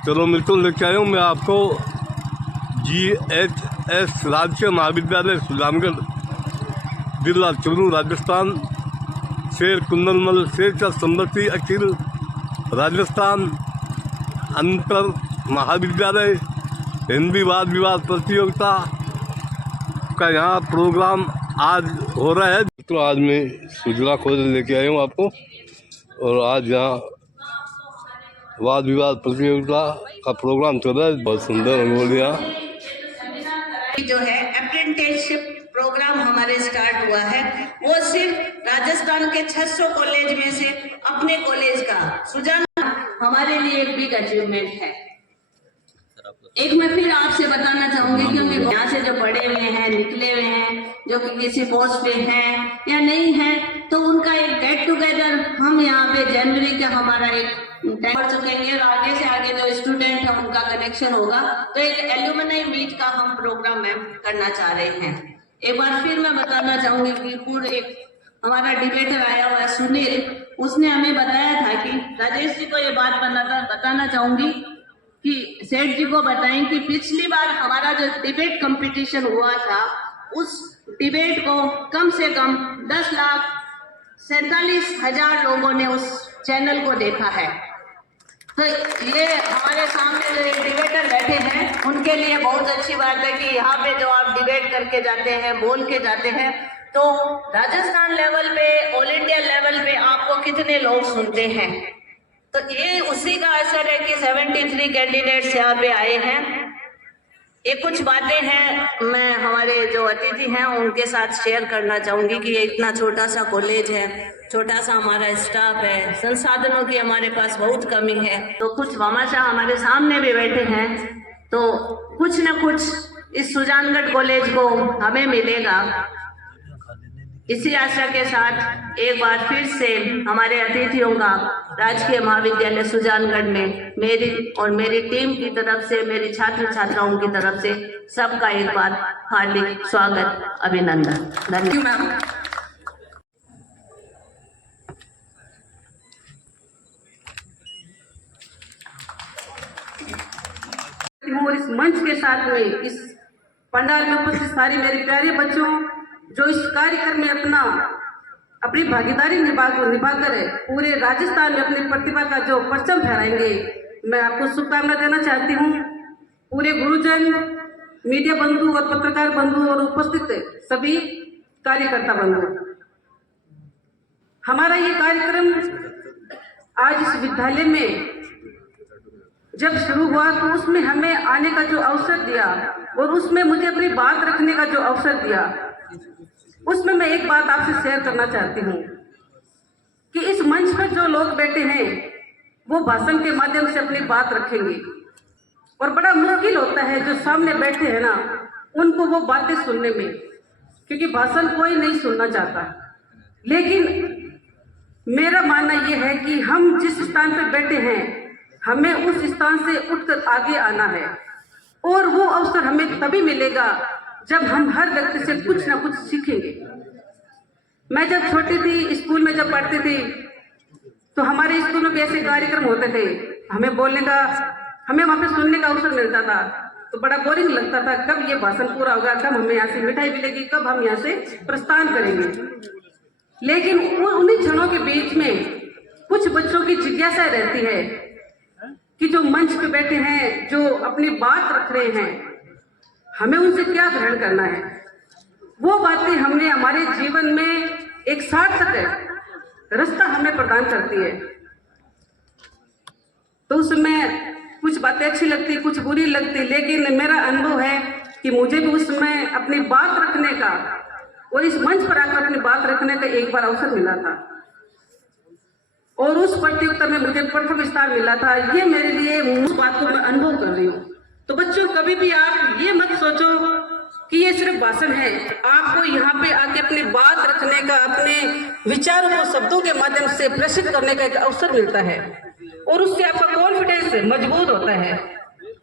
चलो मिलकर लेके आया हूँ मैं आपको GHS राज्य महाविद्यालय सुजानगढ़, जिला चुरू, राजस्थान। शेर कुंदनमल शेरचंद स्मृति अखिल राजस्थान अंतर महाविद्यालय हिंदी वाद विवाद प्रतियोगिता का यहाँ प्रोग्राम आज हो रहा है। तो आज मैं सुजला खोज लेके आया हूँ आपको, और आज यहाँ वाद विवाद प्रतियोगिता का प्रोग्राम चल रहा है। बहुत सुंदर रंगोलियाँ जो है अप्रेंटिसशिप प्रोग्राम हमारे स्टार्ट हुआ है, वो सिर्फ राजस्थान के 600 कॉलेज में से अपने कॉलेज का सुजाना हमारे लिए एक बिग अचीवमेंट है। एक मैं फिर आपसे बताना चाहूंगी, क्योंकि यहाँ से जो पढ़े हुए हैं, निकले हुए हैं, जो कि किसी पोस्ट पे हैं या नहीं है, तो उनका एक गेट टुगेदर हम यहाँ पे जनवरी का हमारा एक कर चुकेंगे, और आगे से आगे जो स्टूडेंट है उनका कनेक्शन होगा, तो एक एल्यूमिनाई मीट का हम प्रोग्राम मैम करना चाह रहे हैं। एक बार फिर मैं बताना चाहूंगी कि पूरे एक हमारा डिबेटर आया हुआ है सुनील, उसने हमें बताया था कि राजेश जी को ये बात बताना चाहूंगी कि सेठ जी को बताएं कि पिछली बार हमारा जो डिबेट कंपटीशन हुआ था, उस डिबेट को कम से कम 10,47,000 लोगों ने उस चैनल को देखा है। तो ये हमारे सामने जो डिबेटर बैठे हैं उनके लिए बहुत अच्छी बात है कि यहाँ पे जो आप डिबेट करके जाते हैं, बोल के जाते हैं, तो राजस्थान लेवल पे, ऑल इंडिया लेवल पे आपको कितने लोग सुनते हैं। तो ये उसी का असर है कि 73 कैंडिडेट्स यहाँ पे आए हैं। ये कुछ बातें हैं मैं हमारे जो अतिथि हैं उनके साथ शेयर करना चाहूंगी कि ये इतना छोटा सा कॉलेज है, छोटा सा हमारा स्टाफ है, संसाधनों की हमारे पास बहुत कमी है। तो कुछ भामाशाह हमारे सामने भी बैठे हैं, तो कुछ न कुछ इस सुजानगढ़ कॉलेज को हमें मिलेगा। इसी आशा के साथ एक बार फिर से हमारे अतिथियों का राजकीय महाविद्यालय सुजानगढ़ में मेरी और मेरी टीम की तरफ से, मेरी छात्र छात्राओं की तरफ से सबका एक बार हार्दिक स्वागत, अभिनंदन। धन्यवाद। और इस मंच के साथ में, इस पंडाल में उपस्थित सारी मेरे प्यारे बच्चों जो इस कार्यक्रम में अपनी भागीदारी निभाकर पूरे राजस्थान में अपनी प्रतिभा का जो परचम फहराएंगे, मैं आपको शुभकामना देना चाहती हूँ। पूरे गुरुजन, मीडिया बंधु और पत्रकार बंधु और उपस्थित सभी कार्यकर्ता बंधु, हमारा ये कार्यक्रम आज इस विद्यालय में जब शुरू हुआ तो उसमें हमें आने का जो अवसर दिया और उसमें मुझे अपनी बात रखने का जो अवसर दिया, उसमें मैं एक बात आपसे शेयर करना चाहती हूँ कि इस मंच पर जो लोग बैठे हैं वो भाषण के माध्यम से अपनी बात रखेंगे, और बड़ा मुश्किल होता है जो सामने बैठे हैं ना उनको वो बातें सुनने में, क्योंकि भाषण कोई नहीं सुनना चाहता। लेकिन मेरा मानना ये है कि हम जिस स्थान पर बैठे हैं हमें उस स्थान से उठकर आगे आना है, और वो अवसर हमें तभी मिलेगा जब हम हर व्यक्ति से कुछ ना कुछ सीखेंगे। मैं जब छोटी थी, स्कूल में जब पढ़ती थी, तो हमारे स्कूल में भी ऐसे कार्यक्रम होते थे, हमें बोलने का, हमें वहाँ पे सुनने का अवसर मिलता था, तो बड़ा बोरिंग लगता था, कब ये भाषण पूरा होगा, कब हमें यहाँ से मिठाई मिलेगी, कब हम यहाँ से प्रस्थान करेंगे। लेकिन उन्हीं क्षणों के बीच में कुछ बच्चों की जिज्ञासा रहती है कि जो मंच पे बैठे हैं, जो अपनी बात रख रहे हैं, हमें उनसे क्या ग्रहण करना है। वो बातें हमने हमारे जीवन में एक सार्थक रास्ता हमें प्रदान करती है। तो उसमें कुछ बातें अच्छी लगती, कुछ बुरी लगती, लेकिन मेरा अनुभव है कि मुझे भी उसमें अपनी बात रखने का और इस मंच पर आकर अपनी बात रखने का एक बार अवसर मिला था, और उस प्रतियोगिता में मुझे प्रथम स्थान मिला था। ये मेरे लिए उस बात को मैं अनुभव कर रही हूँ। तो बच्चों, कभी भी आप ये मत सोचो कि ये सिर्फ भाषण है, आपको यहाँ पे आके अपनी बात रखने का, अपने विचारों को शब्दों के माध्यम से प्रस्तुत करने का एक अवसर मिलता है, और उससे आपका कॉन्फिडेंस मजबूत होता है।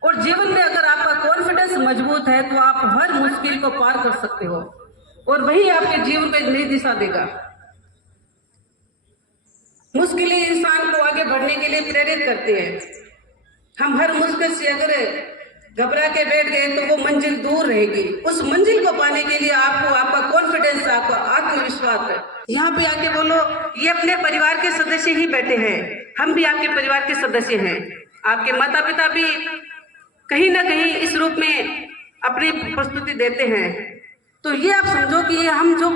और जीवन में अगर आपका कॉन्फिडेंस मजबूत है तो आप हर मुश्किल को पार कर सकते हो, और वही आपके जीवन को एक नई दिशा देगा। मुश्किलें इंसान को आगे बढ़ने के लिए प्रेरित करती है। हम हर मुश्किल से अगर घबरा के बैठ गए तो वो मंजिल दूर रहेगी। उस मंजिल को पाने के लिए आपको आपका कॉन्फिडेंस, आपका आत्मविश्वास है। यहाँ पे आके बोलो ये अपने परिवार के सदस्य ही बैठे हैं, हम भी आपके परिवार के सदस्य हैं। आपके माता पिता भी कहीं ना कहीं इस रूप में अपनी प्रस्तुति देते हैं। तो ये आप समझो कि ये हम जो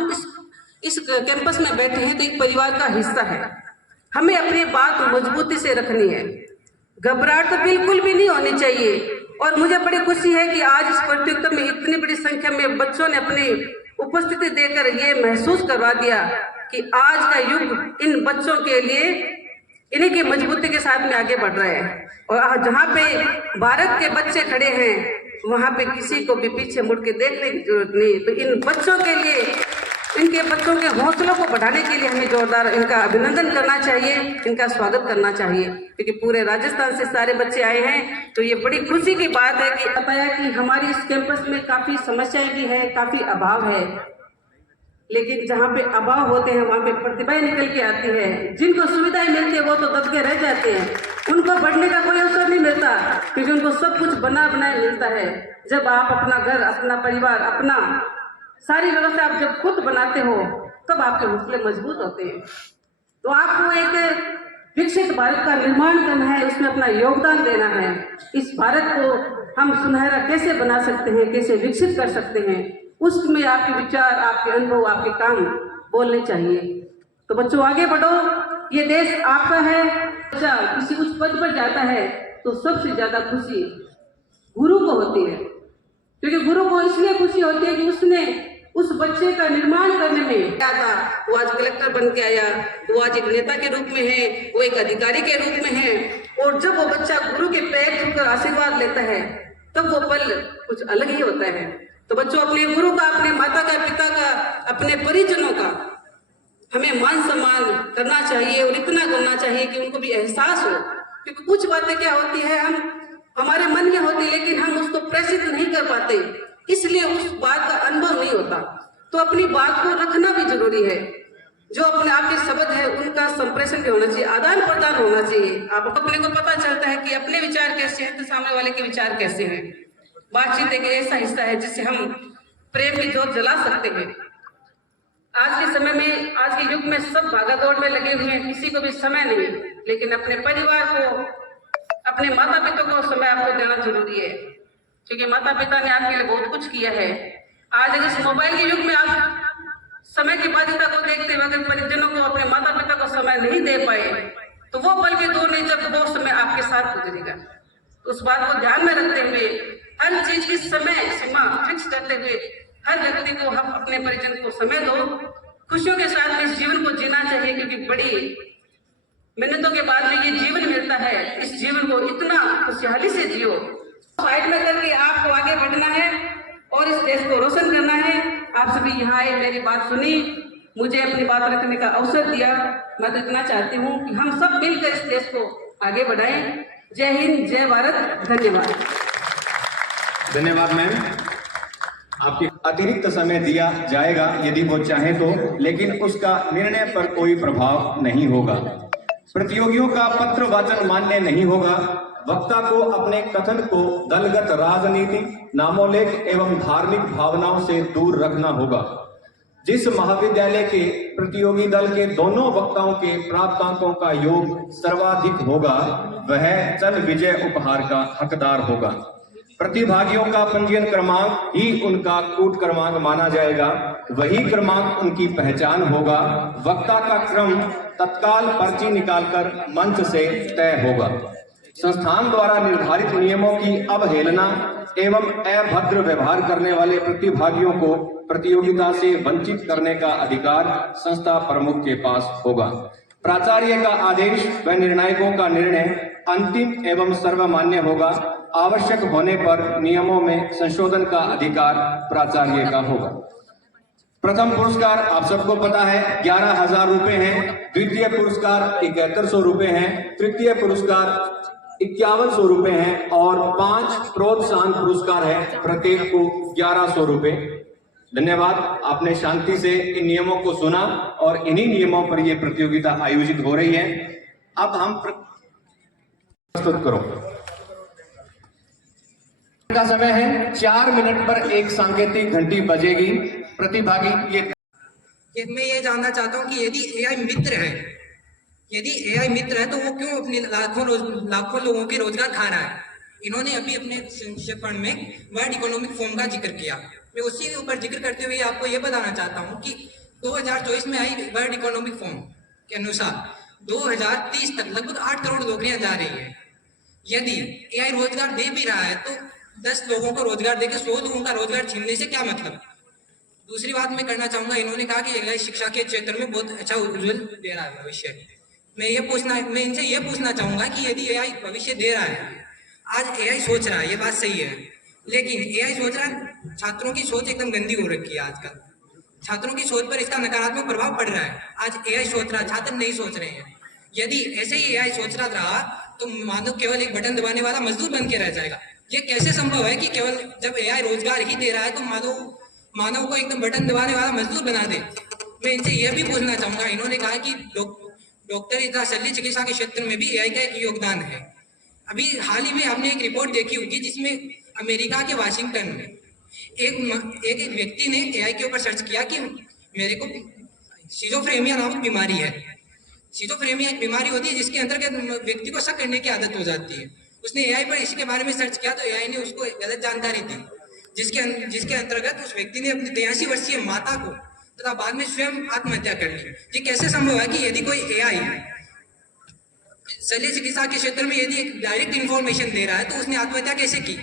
इस कैंपस में बैठे हैं तो एक परिवार का हिस्सा है। हमें अपनी बात मजबूती से रखनी है, घबराहट तो बिल्कुल भी नहीं होनी चाहिए। और मुझे बड़ी खुशी है कि आज इस प्रतियोगिता में इतनी बड़ी संख्या में बच्चों ने अपनी उपस्थिति देकर ये महसूस करवा दिया कि आज का युग इन बच्चों के लिए इन्हीं की मजबूती के साथ में आगे बढ़ रहा है। और जहाँ पे भारत के बच्चे खड़े हैं वहाँ पे किसी को भी पीछे मुड़ के देखने की जरूरत नहीं। तो इन बच्चों के लिए, इनके बच्चों के हौसलों को बढ़ाने के लिए हमें जोरदार इनका अभिनंदन करना चाहिए, इनका स्वागत करना चाहिए। क्योंकि पूरे राजस्थान से सारे बच्चे आए हैं तो ये बड़ी खुशी की बात है कि बताया कि हमारी इस कैंपस में काफ़ी समस्याएं भी है, काफ़ी अभाव है। लेकिन जहाँ पे अभाव होते हैं वहाँ पे प्रतिभाएं निकल के आती है। जिनको सुविधाएं मिलती है वो तो दब के रह जाते हैं, उनको बढ़ने का कोई अवसर नहीं मिलता क्योंकि उनको सब कुछ बना बनाया मिलता है। जब आप अपना घर, अपना परिवार, अपना सारी व्यवस्था आप जब खुद बनाते हो तब आपके हौसले मजबूत होते हैं। तो आपको एक विकसित भारत का निर्माण करना है, उसमें अपना योगदान देना है। इस भारत को हम सुनहरा कैसे बना सकते हैं, कैसे विकसित कर सकते हैं, उसमें आपके विचार, आपके अनुभव, आपके काम बोलने चाहिए। तो बच्चों आगे बढ़ो, ये देश आपका है। बच्चा किसी उच्च पद पर जाता है तो सबसे ज्यादा खुशी गुरु को होती है, क्योंकि गुरु को इसलिए खुशी होती है कि उसने उस बच्चे का निर्माण करने में क्या था। वो आज कलेक्टर बन के आया, वो आज एक नेता के रूप में है, वो एक अधिकारी के रूप में है। और जब वो बच्चा गुरु के पैर छूकर आशीर्वाद लेता है तब वो पल कुछ अलग ही होता है। तो बच्चों अपने गुरु का, अपने माता का, पिता का, अपने परिजनों का हमें मान सम्मान करना चाहिए और इतना करना चाहिए कि उनको भी एहसास हो। क्योंकि कुछ बातें क्या होती है हमारे मन में होती है लेकिन हम उसको प्रेषित नहीं कर पाते, इसलिए उस बात का अनुभव नहीं होता। तो अपनी बात को रखना भी जरूरी है। जो अपने आपके शब्द है उनका संप्रेषण भी होना चाहिए, आदान प्रदान होना चाहिए। आप अपने को पता चलता है कि अपने विचार कैसे हैं तो सामने वाले के विचार कैसे हैं। बातचीत एक ऐसा हिस्सा है जिससे हम प्रेम की जोत जला सकते हैं। आज के समय में, आज के युग में सब भागादौड़ में लगे हुए हैं, किसी को भी समय नहीं। लेकिन अपने परिवार को, अपने माता पिता को समय आपको देना जरूरी है, क्योंकि माता पिता ने आपके लिए बहुत कुछ किया है। आज अगर इस मोबाइल के युग में आप समय की बाध्यता को देखते हुए अगर परिजनों को, अपने माता पिता को समय नहीं दे पाए तो वो पल भी दूर नहीं जब वो समय आपके साथ गुजरेगा। तो उस बात को ध्यान में रखते हुए, हर चीज की समय सीमा फिक्स करते हुए हर व्यक्ति को हम अपने परिजन को समय दो, खुशियों के साथ इस जीवन को जीना चाहिए। क्योंकि बड़ी मेहनतों के बाद में ये जीवन मिलता है, इस जीवन को इतना खुशहाली से जियो। साइड में करके आपको आगे बढ़ना है और इस देश को रोशन करना है। आप सभी यहाँ आए, मेरी बात सुनी, मुझे अपनी बात रखने का अवसर दिया। मैं तो इतना चाहती हूँ कि हम सब मिलकर इस देश को आगे बढ़ाएं। जय हिंद, जय भारत, धन्यवाद। धन्यवाद मैम। आपके अतिरिक्त समय दिया जाएगा यदि वो चाहे तो, लेकिन उसका निर्णय पर कोई प्रभाव नहीं होगा। प्रतियोगियों का पत्र वाचन मान्य नहीं होगा। वक्ता को अपने कथन को दलगत राजनीति, नामोल्लेख एवं धार्मिक भावनाओं से दूर रखना होगा। जिस महाविद्यालय के प्रतियोगी दल के दोनों वक्ताओं के प्राप्तांकों का योग सर्वाधिक होगा वह चल विजय उपहार का हकदार होगा। प्रतिभागियों का पंजीयन क्रमांक ही उनका कूट क्रमांक माना जाएगा, वही क्रमांक उनकी पहचान होगा। वक्ता का क्रम तत्काल पर्ची निकालकर मंच से तय होगा। संस्थान द्वारा निर्धारित नियमों की अवहेलना एवं अभद्र व्यवहार करने वाले प्रतिभागियों को प्रतियोगिता से वंचित करने का अधिकार संस्था प्रमुख के पास होगा। प्राचार्य का आदेश व निर्णायकों का निर्णय अंतिम एवं सर्वमान्य होगा। आवश्यक होने पर नियमों में संशोधन का अधिकार प्राचार्य का होगा। प्रथम पुरस्कार आप सबको पता है 11,000 रुपए है, द्वितीय पुरस्कार 7100 रुपए है, तृतीय पुरस्कार 5100 रुपए है और 5 प्रोत्साहन पुरस्कार है, प्रत्येक को 1100 रुपए। धन्यवाद, आपने शांति से इन नियमों को सुना और इन्हीं नियमों पर यह प्रतियोगिता आयोजित हो रही है। अब हम प्रस्तुत करो। का समय है 4 मिनट पर एक सांकेतिक घंटी बजेगी। प्रतिभागी ये मैं ये जानना चाहता हूँ कि यदि एआई मित्र है, यदि एआई मित्र है तो वो क्यों अपने लाखों लोगों के रोजगार खा रहा है। इन्होंने अभी अपने संक्षेपण में वर्ल्ड इकोनॉमिक फोरम का जिक्र किया। मैं उसी के ऊपर जिक्र करते हुए आपको ये बताना चाहता हूँ कि 2024 में आई वर्ल्ड इकोनॉमिक फोरम के अनुसार 2030 तक लगभग 8 करोड़ नौकरियां जा रही है। यदि एआई रोजगार दे भी रहा है तो 10 लोगों को रोजगार देकर 100 लोगों का रोजगार छीनने से क्या मतलब। दूसरी बात मैं करना चाहूंगा, इन्होंने कहा कि एआई शिक्षा के क्षेत्र में बहुत अच्छा उज्जवल दे रहा है भविष्य। मैं इनसे ये पूछना चाहूंगा कि यदि एआई भविष्य दे रहा है, आज एआई सोच रहा है, ये बात सही है, लेकिन एआई सोच रहा है, छात्रों की सोच एकदम गंदी हो रखी है। आजकल छात्रों की सोच पर इसका नकारात्मक प्रभाव पड़ रहा है। आज एआई सोच रहा है, छात्र नहीं सोच रहे हैं। यदि ऐसे ही एआई सोच रहा तो मानव केवल एक बटन दबाने वाला मजदूर बन के रह जाएगा। ये कैसे संभव है कि केवल जब एआई रोजगार ही दे रहा है तो मानव को एकदम बटन दबाने वाला मजदूर बना दे। मैं इनसे यह भी पूछना चाहूंगा, इन्होंने कहा कि डॉक्टरी तथा शल्य चिकित्सा के क्षेत्र में भी एआई का एक योगदान है। अभी हाल ही में आपने एक रिपोर्ट देखी होगी जिसमें अमेरिका के वाशिंगटन में एक व्यक्ति ने एआई के ऊपर सर्च किया कि मेरे को सिजोफ्रेनिया नामक बीमारी है। सिजोफ्रेनिया एक बीमारी होती है जिसके अंतर्गत व्यक्ति को शक करने की आदत हो जाती है। उसने एआई पर इसी के बारे में सर्च किया तो एआई ने उसको गलत जानकारी दी, जिसके अंतर्गत उस व्यक्ति ने अपनी 83 वर्षीय माता को तथा बाद में स्वयं आत्महत्या कर ली। ये कैसे संभव है कि यदि कोई एआई शल्य चिकित्सा के क्षेत्र में यदि एक डायरेक्ट इंफॉर्मेशन दे रहा है तो उसने आत्महत्या कैसे की।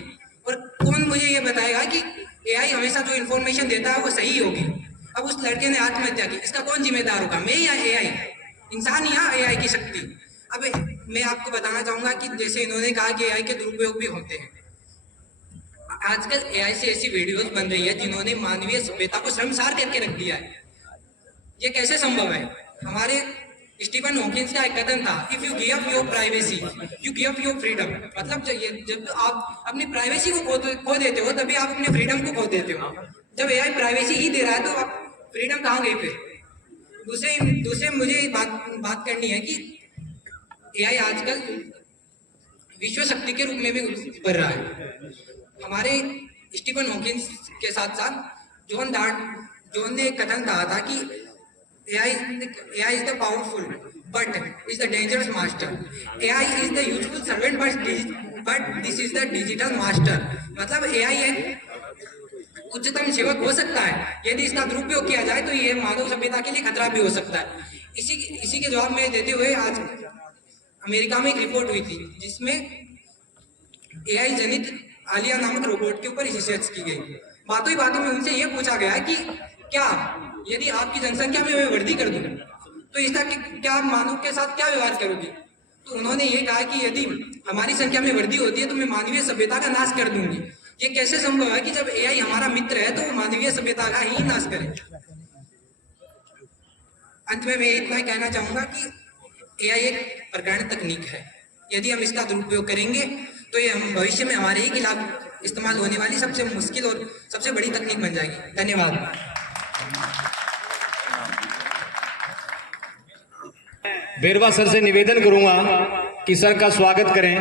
और कौन मुझे ये बताएगा कि एआई हमेशा जो इंफॉर्मेशन देता है वो सही होगी। अब उस लड़के ने आत्महत्या की, इसका कौन जिम्मेदार होगा, मैं या एआई, इंसान या एआई की शक्ति। अब मैं आपको बताना चाहूंगा कि जैसे इन्होंने कहा कि एआई के दुरुपयोग भी होते हैं। आजकल एआई से ऐसी वीडियोस बन रही है जिन्होंने मानवीय सभ्यता को शर्मसार करके रख दिया है। ये कैसे संभव है। हमारे स्टीफन हॉकिंस का एक कथन था, if you give up your privacy you give up your freedom. मतलब जब आप अपनी प्राइवेसी को खो देते हो तभी आप अपने फ्रीडम को खो देते हो। जब एआई प्राइवेसी ही दे रहा है तो आप फ्रीडम कहाँ गई फिर। दूसरे मुझे बात करनी है कि एआई आजकल विश्व शक्ति के रूप में भी उभर रहा है। हमारे स्टीफन हॉकिंस के साथ साथ जॉन ने एक कथन कहा था कि AI is the powerful but is the dangerous master. AI is the useful servant but this is the digital master. मतलब AI एक उच्चतम सेवक हो सकता है, यदि इसका दुरुपयोग किया जाए तो ये मानव सभ्यता के लिए खतरा भी हो सकता है। इसी के जवाब में देते हुए आज अमेरिका में एक रिपोर्ट हुई थी जिसमें AI जनित आलिया नामक रोबोट के ऊपर रिसर्च की गई। बातों ही बातों में उनसे यह पूछा गया कि क्या यदि आपकी जनसंख्या में मैं वृद्धि कर दूं तो इसका क्या आप मानव के साथ क्या व्यवहार करोगे। तो उन्होंने ये कहा कि यदि हमारी संख्या में वृद्धि होती है तो मैं मानवीय सभ्यता का नाश कर दूंगी। ये कैसे संभव है कि जब एआई हमारा मित्र है तो वो मानवीय सभ्यता का ही नाश करे। अंत में मैं इतना ही कहना चाहूंगा कि एआई एक प्रकरण तकनीक है। यदि हम इसका दुरुपयोग करेंगे तो ये हम भविष्य में हमारे ही खिलाफ इस्तेमाल होने वाली सबसे मुश्किल और सबसे बड़ी तकनीक बन जाएगी। धन्यवाद। बेरवा सर से निवेदन करूंगा कि सर का स्वागत करें।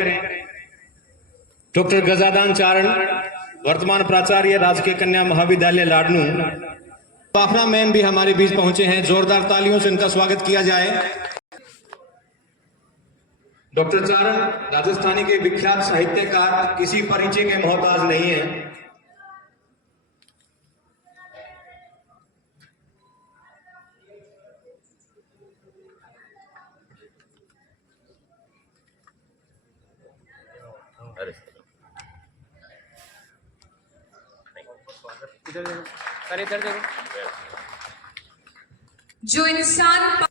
डॉक्टर गजादान चारण, वर्तमान प्राचार्य राजकीय कन्या महाविद्यालय लाडनू। पाफना मैम भी हमारे बीच पहुंचे हैं, जोरदार तालियों से इनका स्वागत किया जाए। डॉक्टर चारण राजस्थानी के विख्यात साहित्यकार, किसी परिचय के मोहताज नहीं है। जो इंसान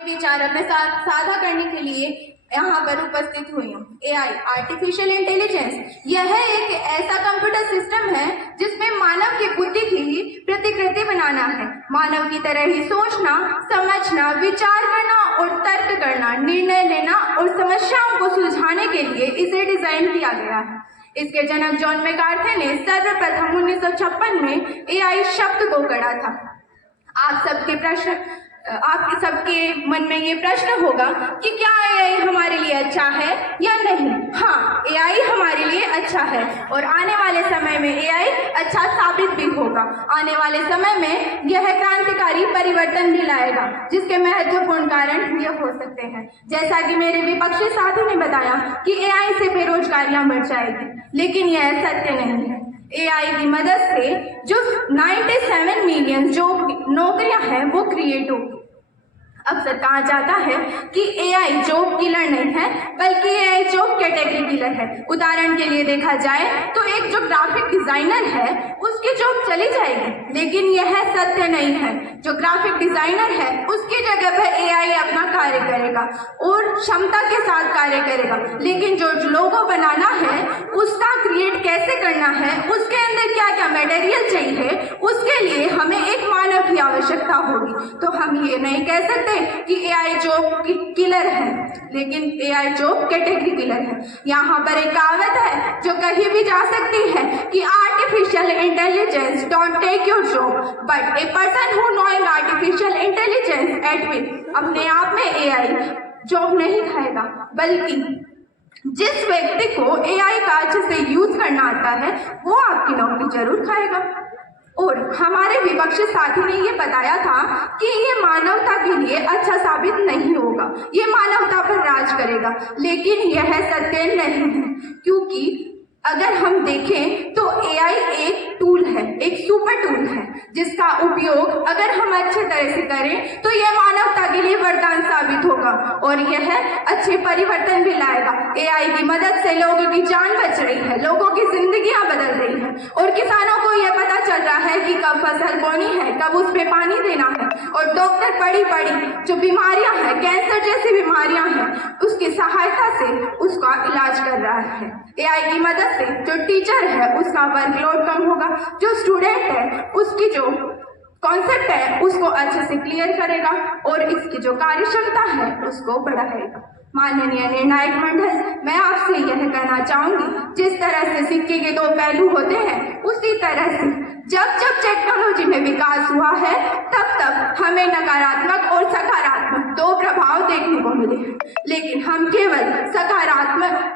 विचार अपने साथ साझा करने के लिए यहाँ पर उपस्थित हुई हूँ। AI आर्टिफिशियल इंटेलिजेंस यह एक ऐसा कंप्यूटर सिस्टम है जिसमें मानव की बुद्धि की ही प्रतिकृति बनाना है। मानव की तरह ही सोचना, समझना, विचार करना और तर्क करना, निर्णय लेना और समस्याओं को सुलझाने के लिए इसे डिजाइन किया गया है। इसके जनक जॉन मैकार्थी ने सर्वप्रथम 1956 में AI शब्द को गढ़ा था। आप सबके मन में ये प्रश्न होगा कि क्या AI हमारे लिए अच्छा है या नहीं। हाँ, AI हमारे लिए अच्छा है और आने वाले समय में AI अच्छा साबित भी होगा। आने वाले समय में यह क्रांतिकारी परिवर्तन भी लाएगा, जिसके महत्वपूर्ण कारण ये हो सकते हैं। जैसा कि मेरे विपक्षी साथी ने बताया कि AI से बेरोजगारियां बढ़ जाएगी, लेकिन यह सत्य नहीं है। AI की मदद से जो 97 मिलियन जो नौकरियां हैं वो क्रिएट होगी। अक्सर कहा जाता है कि AI जॉब किलर नहीं है, बल्कि AI जॉब कैटेगरी किलर है। उदाहरण के लिए देखा जाए तो एक जो ग्राफिक डिजाइनर है उसकी जॉब चली जाएगी, लेकिन यह सत्य नहीं है। जो ग्राफिक डिजाइनर है उसकी जगह पर AI अपना कार्य करेगा और क्षमता के साथ कार्य करेगा, लेकिन जो लोगो बनाना है उसका क्रिएट कैसे करना है, उसके अंदर क्या क्या मटेरियल चाहिए, उसके लिए हमें एक मानव की आवश्यकता होगी। तो हम ये नहीं कह सकते कि AI जॉब किलर है, लेकिन AI जॉब कैटेगरी किलर है। यहाँ पर एक कहावत है जो कहीं भी जा सकती है कि artificial intelligence don't take your job, but a person who knowing artificial intelligence at will, अपने आप में AI जॉब नहीं खाएगा, बल्कि जिस व्यक्ति को AI का अच्छे से यूज करना आता है वो आपकी नौकरी जरूर खाएगा। और हमारे विपक्षी साथी ने ये बताया था कि ये मानवता के लिए अच्छा साबित नहीं होगा, ये मानवता पर राज करेगा, लेकिन यह सत्य नहीं है। क्योंकि अगर हम देखें तो AI एक टूल है, एक सुपर टूल है, जिसका उपयोग अगर हम अच्छे तरह से करें तो यह मानवता के लिए वरदान साबित होगा और यह अच्छे परिवर्तन भी लाएगा। AI की मदद से लोगों की जान बच रही है, लोगों की जिंदगियां बदल रही है और किसानों को यह पता चल रहा है कि कब फसल बोनी है, कब उस पर पानी देना है। और डॉक्टर बड़ी बड़ी जो बीमारियां हैं, कैंसर जैसी बीमारियां हैं, उसकी सहायता से उसका इलाज कर रहा है। AI की मदद से जो टीचर है उसका वर्कलोड कम होगा, जो स्टूडेंट है उसकी जो कॉन्सेप्ट है उसको अच्छे से क्लियर करेगा और इसकी जो कार्यक्षमता है उसको बढ़ाएगा। माननीय निर्णायक मंडल, मैं आपसे यह कहना चाहूंगी, जिस तरह से सिक्के के दो पहलू होते हैं, उसी तरह से जब जब टेक्नोलॉजी में विकास हुआ है तब तब हमें नकारात्मक और सकारात्मक दो प्रभाव देखने को मिले हैं, लेकिन हम केवल सकारात्मक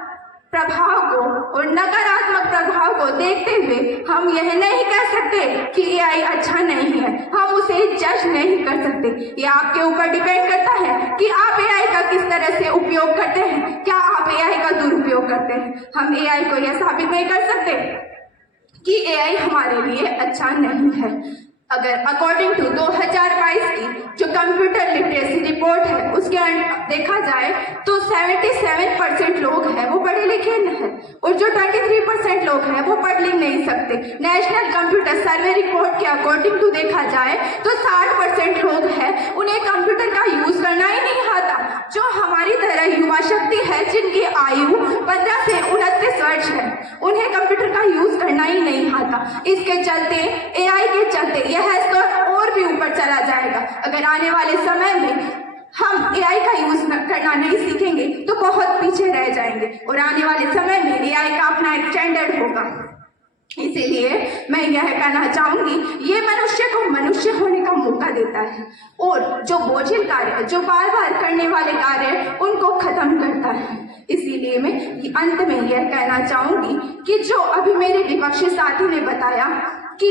प्रभाव को और नकारात्मक प्रभाव को देखते हुए हम यह नहीं कह सकते कि AI अच्छा नहीं है, हम उसे जज नहीं कर सकते। ये आपके ऊपर डिपेंड करता है कि आप AI का किस तरह से उपयोग करते हैं, क्या आप AI का दुरुपयोग करते हैं। हम AI को यह साबित नहीं कर सकते कि AI हमारे लिए अच्छा नहीं है। अगर अकॉर्डिंग टू 2022 की जो कंप्यूटर लिटरेसी रिपोर्ट है उसके देखा जाए तो 77% लोग हैं वो पढ़े लिखे हैं और जो 23% लोग हैं वो पढ़ लिख नहीं सकते। नेशनल कंप्यूटर सर्वे रिपोर्ट के अकॉर्डिंग टू देखा जाए तो 60% लोग हैं उन्हें कंप्यूटर का यूज करना ही नहीं आता। जो हमारी तरह युवा शक्ति है जिनकी आयु 15 से 29 वर्ष है, उन्हें कंप्यूटर का यूज करना ही नहीं आता। इसके चलते AI के चलते यह स्तर और भी ऊपर चला जाएगा। अगर आने वाले समय में हम AI का यूज करना नहीं सीखेंगे तो बहुत पीछे रह जाएंगे और आने वाले समय में AI का अपना एक स्टैंडर्ड होगा। इसीलिए मैं यह कहना चाहूंगी, ये मनुष्य को मनुष्य होने का मौका देता है और जो बोझिल कार्य, जो बार बार करने वाले कार्य, उनको खत्म करता है। इसीलिए मैं अंत में यह कहना चाहूंगी कि जो अभी मेरे विपक्षी साथी ने बताया कि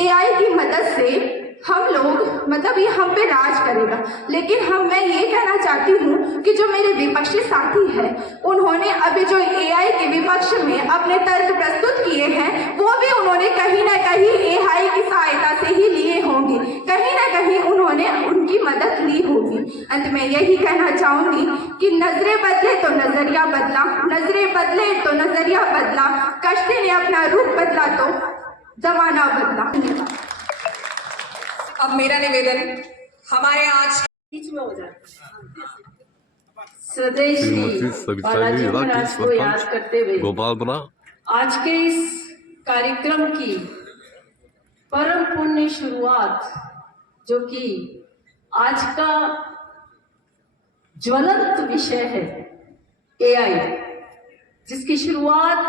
AI की मदद से हम लोग मतलब ये हम पे राज करेगा, लेकिन मैं ये कहना चाहती हूँ कि जो मेरे विपक्षी साथी हैं उन्होंने अभी जो AI के विपक्ष में अपने तर्क प्रस्तुत किए हैं वो भी उन्होंने कहीं ना कहीं AI की सहायता से ही लिए होंगे, कहीं ना कहीं उन्होंने उनकी मदद ली होगी। अंत में यही कहना चाहूंगी कि नजरें बदले तो नजरिया बदला, नजरें बदले तो नजरिया बदला, कश्ती ने अपना रूप बदला तो जमाना बदला। अब मेरा निवेदन हमारे आज स्वदेशी श्रीमती सविता बालाजी जी महाराज राकेश को याद सरपंच करते हुए गोपालपुरा। आज के इस कार्यक्रम की परम पुण्य शुरुआत, जो कि आज का ज्वलंत विषय है एआई, जिसकी शुरुआत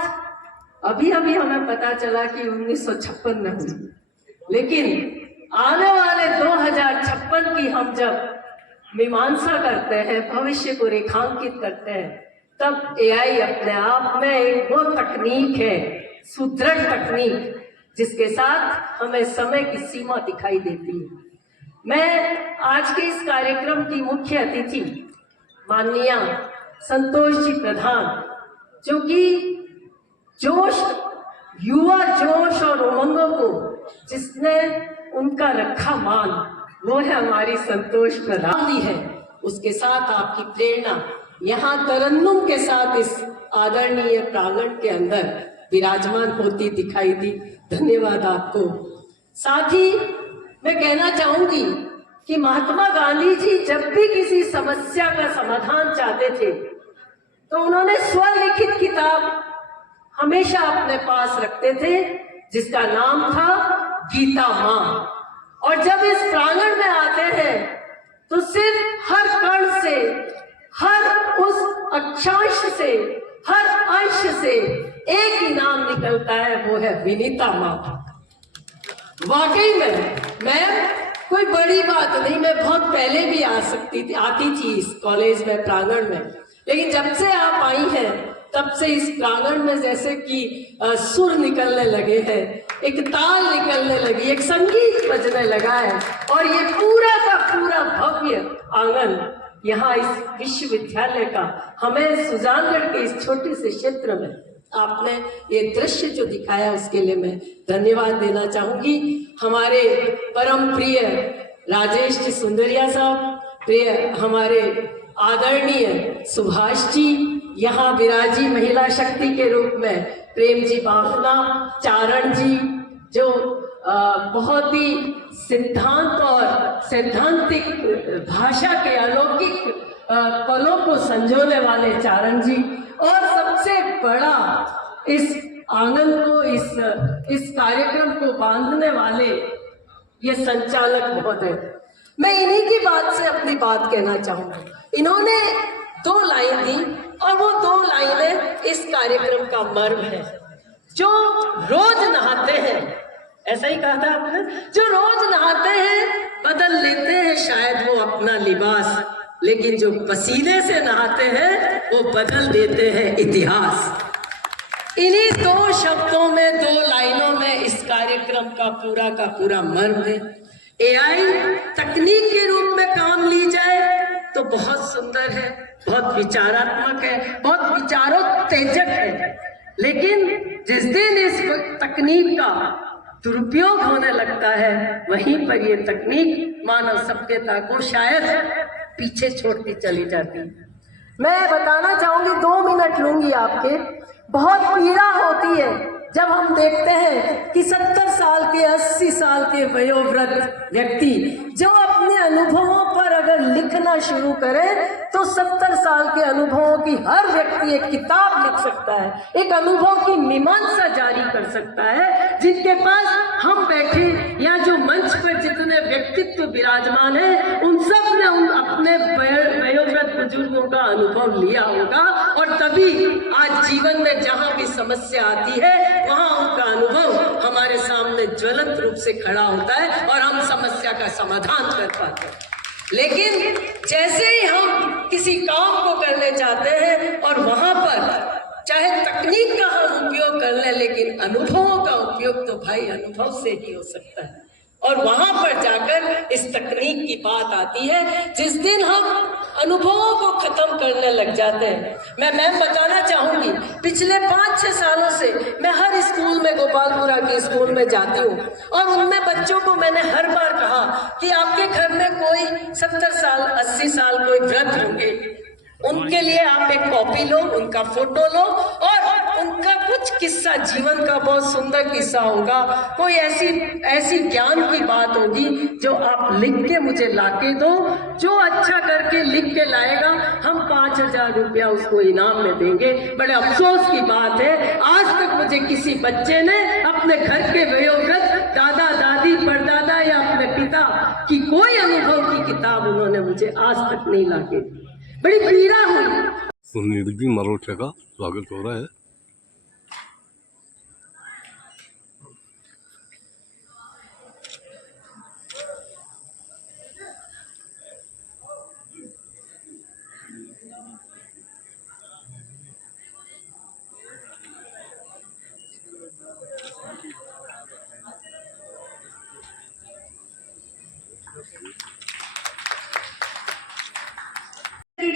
अभी अभी हमें पता चला कि 1956 में हुई, लेकिन आने वाले 2056 की हम जब मीमांसा करते हैं, भविष्य को रेखांकित करते हैं, तब एआई अपने आप में एक वो तकनीक है, सुदृढ़ तकनीक, जिसके साथ हमें समय की सीमा दिखाई देती है। मैं आज के इस कार्यक्रम की मुख्य अतिथि माननीय संतोष जी प्रधान, जो कि जोश, युवा जोश और उमंगों को जिसने उनका रखा मान, वो है हमारी संतोष प्रधान जी है। उसके साथ आपकी प्रेरणा यहाँ तरन्नुम के साथ इस आदरणीय प्रांगण के अंदर विराजमान होती दिखाई दी। धन्यवाद आपको। साथ ही मैं कहना चाहूंगी कि महात्मा गांधी जी जब भी किसी समस्या का समाधान चाहते थे, तो उन्होंने स्वलिखित किताब हमेशा अपने पास रखते थे, जिसका नाम था गीता माँ। और जब इस प्रांगण में आते हैं तो सिर्फ हर कण से, हर उस अक्षांश से, हर अंश से एक ही नाम निकलता है, वो है विनीता माँ। वाकई में मैं कोई बड़ी बात नहीं, मैं बहुत पहले भी आती थी इस कॉलेज में, प्रांगण में, लेकिन जब से आप आई हैं तब से इस प्रांगण में जैसे कि सुर निकलने लगे हैं, एक ताल निकलने लगी, एक संगीत बजने लगा है। और ये पूरा का पूरा भव्य आंगन यहाँ इस विश्वविद्यालय का, हमें सुजानगढ़ के इस छोटे से क्षेत्र में आपने ये दृश्य जो दिखाया, उसके लिए मैं धन्यवाद देना चाहूंगी। हमारे परम प्रिय राजेश जी सुंदरिया साहब, प्रिय हमारे आदरणीय सुभाष जी, यहाँ विराजी महिला शक्ति के रूप में प्रेम जी बाफना, चारण जी, जो बहुत ही सिद्धांत और सैद्धांतिक भाषा के अलौकिक पलों को संजोने वाले चारण जी, और सबसे बड़ा इस आंगन को, इस कार्यक्रम को बांधने वाले ये संचालक महोदय। मैं इन्हीं की बात से अपनी बात कहना चाहूंगी। इन्होंने 2 लाइन दी, और वो 2 लाइनें इस कार्यक्रम का मर्म है। जो रोज नहाते हैं, ऐसा ही कहा था आपने, जो रोज नहाते हैं बदल लेते हैं शायद वो अपना लिबास, लेकिन जो पसीने से नहाते हैं वो बदल देते हैं इतिहास। इन्हीं 2 शब्दों में, 2 लाइनों में इस कार्यक्रम का पूरा मर्म है। एआई तकनीक के रूप में काम ली जाए तो बहुत सुंदर है, बहुत विचारात्मक है, बहुत विचारोत्तेजक है, लेकिन जिस दिन इस तकनीक का दुरुपयोग होने लगता है, वहीं पर ये तकनीक मानव सभ्यता को शायद पीछे छोड़ती चली जाती है। मैं बताना चाहूंगी, 2 मिनट लूंगी आपके। बहुत पीड़ा होती है जब हम देखते हैं कि 70 साल के, 80 साल के वयोवृद्ध व्यक्ति जो अपने अनुभवों पर अगर लिखना शुरू करे, तो 70 साल के अनुभवों की हर व्यक्ति एक किताब लिख सकता है, एक अनुभव की मीमांसा जारी कर सकता है, जिनके पास हम बैठे या जो मंच पर जितने व्यक्तित्व विराजमान है, उन सब ने उन अपने वयोवृद्ध बुजुर्गों का अनुभव लिया होगा, और तभी आज जीवन में जहां भी समस्या आती है, वहां उनका अनुभव हमारे सामने ज्वलंत रूप से खड़ा होता है और हम समस्या का समाधान कर पाते हैं। लेकिन जैसे ही हम किसी काम को करने जाते हैं और वहां पर चाहे तकनीक का हम उपयोग कर लें, लेकिन अनुभवों का उपयोग तो भाई अनुभव से ही हो सकता है, और वहां पर जाकर इस तकनीक की बात आती है। जिस दिन हम अनुभवों को खत्म करने लग जाते हैं, मैं बताना चाहूंगी, पिछले 5-6 सालों से मैं हर स्कूल में, गोपालपुरा के स्कूल में जाती हूँ, और उनमें बच्चों को मैंने हर बार कहा कि आपके घर में कोई 70 साल 80 साल कोई वृद्ध होंगे, उनके लिए आप एक कॉपी लो, उनका फोटो लो और उनको उनका कुछ किस्सा जीवन का बहुत सुंदर किस्सा होगा, कोई ऐसी ज्ञान की बात होगी जो आप लिख के मुझे लाके दो। जो अच्छा करके लिख के लाएगा हम 5,000 रुपया उसको इनाम में देंगे। बड़े अफसोस की बात है, आज तक मुझे किसी बच्चे ने अपने घर के वयोवृद्ध दादा दादी परदादा या अपने पिता की कोई अनुभव की किताब उन्होंने मुझे आज तक नहीं लाके दी। बड़ी पीड़ा हुई। सुनिधि मरोठे का स्वागत हो रहा है।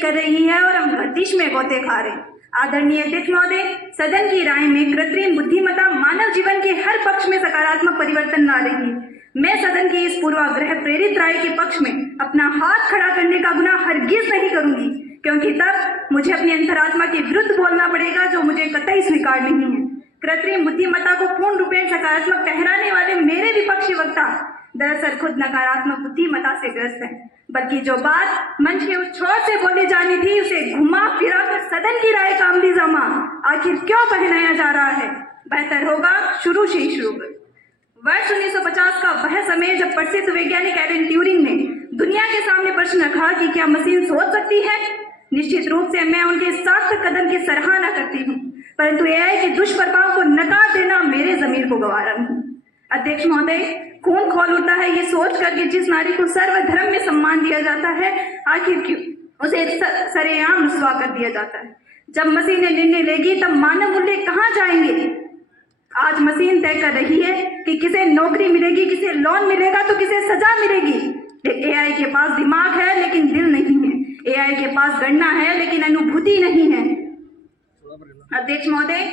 कर रही है और हम गर्दिश में गोते खा रहे हैं। आदरणीय अध्यक्ष महोदय, सदन की राय में कृत्रिम बुद्धिमत्ता मानव जीवन के हर पक्ष में सकारात्मक परिवर्तन ला रही है। मैं सदन की इस पूर्वाग्रह प्रेरित राय के पक्ष में अपना हाथ खड़ा करने का गुनाह हरगिज नहीं करूंगी, क्योंकि तब मुझे अपनी अंतरात्मा के विरुद्ध बोलना पड़ेगा, जो मुझे कतई स्वीकार नहीं है। कृत्रिम बुद्धिमत्ता को पूर्ण रूपेण सकारात्मक ठहराने वाले मेरे विपक्षी वक्ता दरअसल खुद नकारात्मक बुद्धिमत्ता से ग्रस्त है, बल्कि जो बात मंच के उस छोर से बोली जानी थी उसे घुमा फिरा कर सदन की राय का अमली जामा आखिर क्यों पहनाया जा रहा है। बेहतर होगा शुरू से ही शुरू कर। वर्ष 1950 का वह समय जब प्रसिद्ध वैज्ञानिक एलन ट्यूरिंग ने दुनिया के सामने प्रश्न रखा कि क्या मशीन सोच सकती है। निश्चित रूप से मैं उनके सार्थक कदम की सराहना करती हूँ, परंतु एआई के दुष्प्रभाव को नकार देना मेरे जमीर को गवारा नहीं। अध्यक्ष महोदय, खून खोल उठता है ये सोच कर कि जिस नारी को सर्वधर्म में सम्मान दिया जाता है, आखिर क्यों उसे सरेआम रुसवा कर दिया जाता है। जब मशीनें निर्णय लेगी तब मानव मूल्य कहाँ जाएंगे। आज मशीन तय कर रही है कि किसे नौकरी मिलेगी, किसे लोन मिलेगा तो किसे सजा मिलेगी। एआई के पास दिमाग है लेकिन दिल नहीं है, एआई के पास गणना है लेकिन अनुभूति नहीं है। अध्यक्ष महोदय,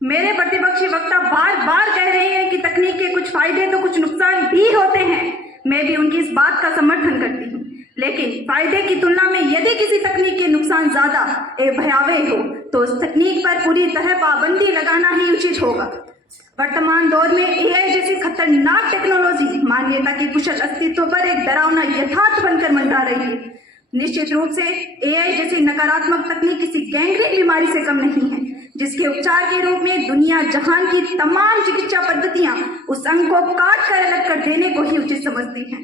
मेरे प्रतिपक्षी वक्ता बार बार कह रहे हैं कि तकनीक के कुछ फायदे तो कुछ नुकसान भी होते हैं। मैं भी उनकी इस बात का समर्थन करती हूँ, लेकिन फायदे की तुलना में यदि किसी तकनीक के नुकसान ज्यादा भयावह हो तो उस तकनीक पर पूरी तरह पाबंदी लगाना ही उचित होगा। वर्तमान दौर में एआई जैसी खतरनाक टेक्नोलॉजी मानवता के कुशल अस्तित्व पर एक डरावना यथार्थ बनकर मंडरा रही है। निश्चित रूप से एआई जैसी नकारात्मक तकनीक किसी गैंग्रीन बीमारी से कम नहीं है, जिसके उपचार के रूप में दुनिया जहान की तमाम चिकित्सा पद्धतियां उस अंग को काट कर अलग कर देने को ही उचित समझती हैं।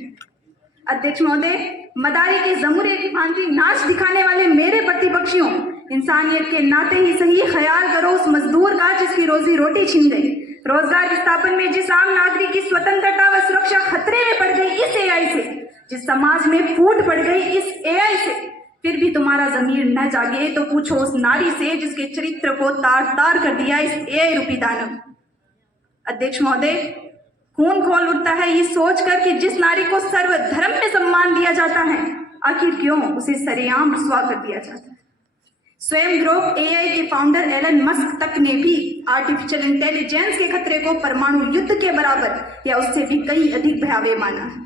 अध्यक्ष महोदय, मदारी के जमूरे की भांति नाच दिखाने वाले मेरे प्रतिपक्षियों, इंसानियत के नाते ही सही ख्याल करो उस मजदूर का जिसकी रोजी रोटी छिन गई। रोजगार विस्थापन में जिस आम नागरिक की स्वतंत्रता व सुरक्षा खतरे में पड़ गई इस एआई से, जिस समाज में फूट पड़ गई इस एआई से, फिर भी तुम्हारा जमीर न जागे तो पूछो उस नारी से जिसके चरित्र को तार तार कर दिया इस एआई रूपी दानव। अध्यक्ष महोदय, खून खोल उठता है ये सोचकर कि जिस नारी को सर्वधर्म में सम्मान दिया जाता है, आखिर क्यों उसे सरेआम रुसवा कर दिया जाता है। स्वयं ग्रुप एआई के फाउंडर एलन मस्क तक ने भी आर्टिफिशियल इंटेलिजेंस के खतरे को परमाणु युद्ध के बराबर या उससे भी कई अधिक भयावह माना है।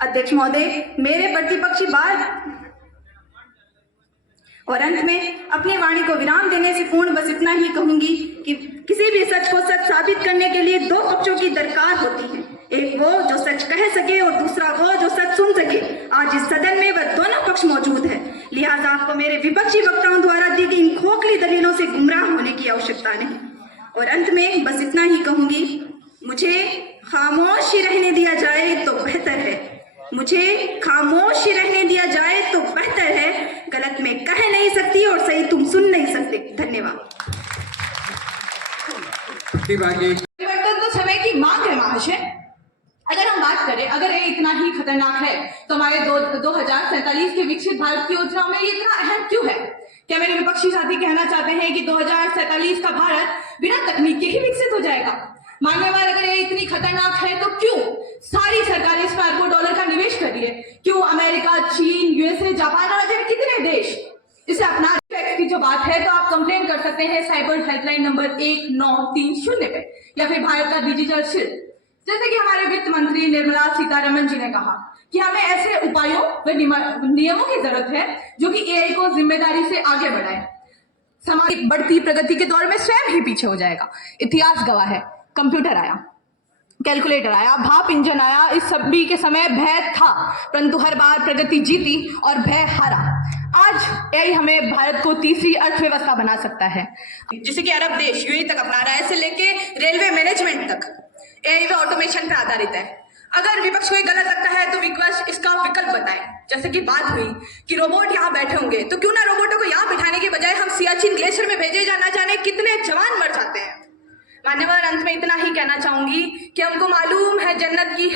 अध्यक्ष महोदय, मेरे प्रतिपक्षी बात और अंत में अपनी वाणी को विराम देने से पूर्ण बस इतना ही कहूंगी कि किसी भी सच को सच साबित करने के लिए दो पक्षों की दरकार होती है, एक वो जो सच कह सके और दूसरा वो जो सच सुन सके। आज इस सदन में वह दोनों पक्ष मौजूद है, लिहाजा आपको मेरे विपक्षी वक्ताओं द्वारा दी गई इन खोखली दलीलों से गुमराह होने की आवश्यकता नहीं। और अंत में बस इतना ही कहूंगी, मुझे खामोश ही रहने दिया जाए तो बेहतर है, मुझे खामोश ही रहने दिया जाए तो बेहतर है। गलत मैं कह नहीं सकती और सही तुम सुन नहीं सकते। धन्यवाद। परिवर्तन तो समय की मांग है महाशय। अगर हम बात करें, अगर ये इतना ही खतरनाक है तो हमारे 2047 के विकसित भारत की योजनाओं में ये इतना अहम क्यों है? क्या मेरे विपक्षी साथी कहना चाहते हैं कि 2047 का भारत बिना तकनीक के ही विकसित हो जाएगा? मान्यवर, अगर ये इतनी खतरनाक है तो क्यों सारी सरकारें इस पर अरबों डॉलर का निवेश कर रही है? क्यों अमेरिका, चीन, यूएसए, जापान और अजय कितने देश इसे अपना की जो बात है तो आप कंप्लेन कर सकते हैं साइबर हेल्पलाइन नंबर 1930 पे, या फिर भारत का डिजिटल शिल्प। जैसे कि हमारे वित्त मंत्री निर्मला सीतारमण जी ने कहा कि हमें ऐसे उपायों व नियमों की जरूरत है जो कि एआई को जिम्मेदारी से आगे बढ़ाए। समाज की बढ़ती प्रगति के दौर में स्वयं ही पीछे हो जाएगा। इतिहास गवाह है, कंप्यूटर आया, कैलकुलेटर आया, भाप इंजन आया, इस सभी के समय भय था, परंतु हर बार प्रगति जीती और भय हारा। आज एआई हमें भारत को तीसरी अर्थव्यवस्था बना सकता है, जिसे कि अरब देश यूएई तक अपना रहा है, इससे लेके रेलवे मैनेजमेंट तक एआई व ऑटोमेशन पर आधारित है। अगर विपक्ष कोई गलत लगता है तो विपक्ष इसका विकल्प बताए। जैसे कि बात हुई कि रोबोट यहाँ बैठे होंगे, तो क्यों ना रोबोटों को यहाँ बिठाने के बजाय हम सियाचिन ग्लेशियर में भेजे, जाना जाने कितने जवान मर जाते हैं। मान्यवर, अंत में इतना ही कहना चाहूंगी कि हमको मालूम है जन्नत की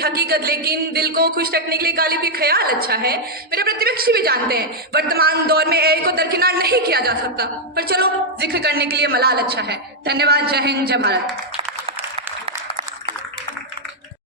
हकीकत, लेकिन दिल को खुश रखने के लिए गालिब ये ख्याल अच्छा है। मेरे प्रतिपक्षी भी जानते हैं वर्तमान दौर में एआई को दरकिनार नहीं किया जा सकता, पर चलो जिक्र करने के लिए मलाल अच्छा है। धन्यवाद। जय हिंद, जय भारत।